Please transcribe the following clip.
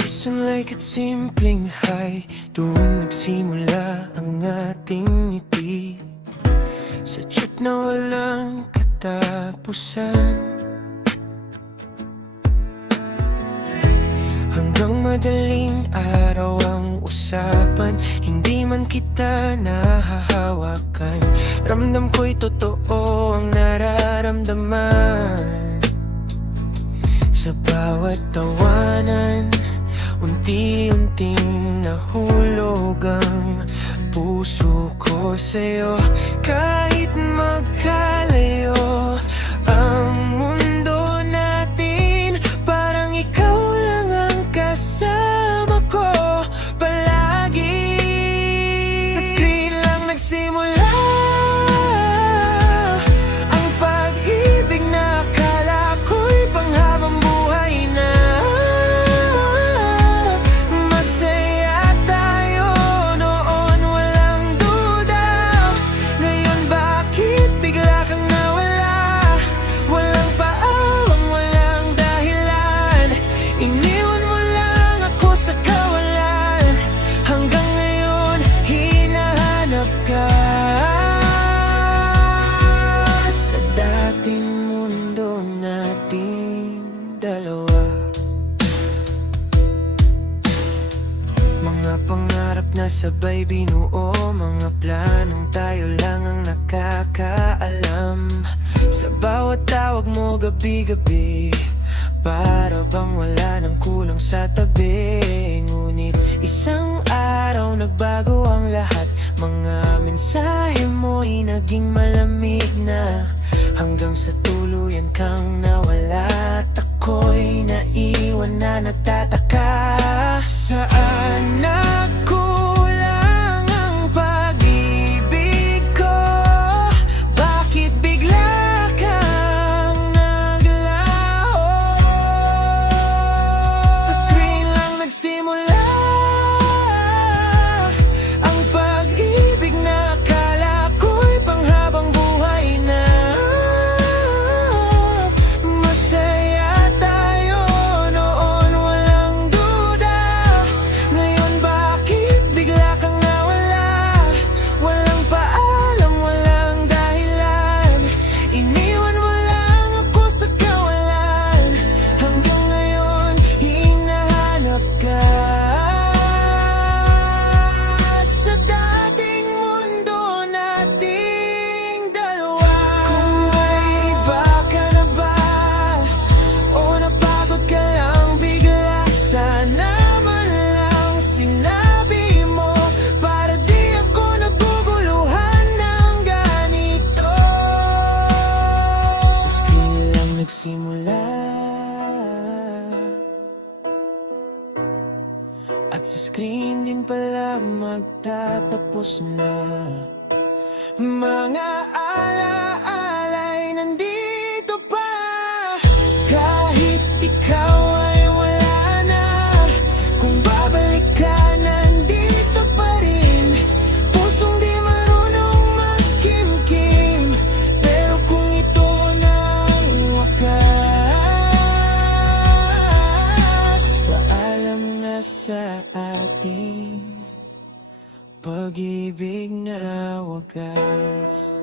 Isang like at simpleng hi, doon nagsimula ang ating ngiti. Sa chat na walang katapusan, hanggang madaling araw ang usapan. Hindi man kita nahahawakan, ramdam ko'y totoo ang nararamdaman. Sa bawat tawanan, unti-unting nahulog ang puso ko sa'yo. Kahit magkalayo ang mundo natin, parang ikaw lang ang kasama ko palagi. Sa screen lang nagsimula ang pag-ibig na akala ko'y panghabang buhay na. Masaya tayo noon, walang duda. Ngayon bakit bigla kang nawala? Walang paawang, walang dahilan. Iniwan mo lang ako sa kawalan. Hanggang ngayon hinahanap ka sa dating mundo nating dalawa. Mga pangarap na sabay binuo, mga planong tayo lang ang nakakaalam. Sa bawat tawag mo gabi-gabi, para bang wala nang kulang sa tabi. Ngunit isang araw nagbago ang lahat. Mga mensahe mo'y naging malamig na, hanggang sa tuluyan kang nawala. At ako'y naiwan na nagtataka, saan nagkulang ang pag-ibig ko? Bakit bigla kang naglaho? Sa screen lang nagsimula ang pag-ibig na akala ko'y panghabang buhay na. Masaya tayo noon, walang duda. Ngayon bakit bigla kang nawala? Walang paalam, walang dahilan. Iniwan mo lang ako sa kawalan. Hanggang ngayon hinahanap ka sa dating mundo nating dalawa. Kung may iba ka na ba, o napagod ka lang bigla, sana man lang sinabi mo, para di ako naguguluhan ng ganito. Sa screen lang nagsimula, at sa screen din pala magtatapos na. Mga alaala'y nandito pa, kahit ikaw ay wala na. Kung babalik ka, nandito pa rin. Pusong di marunong magkimkim, pero kung ito na ang wakas, paalam na sa ating pag-ibig na wagas.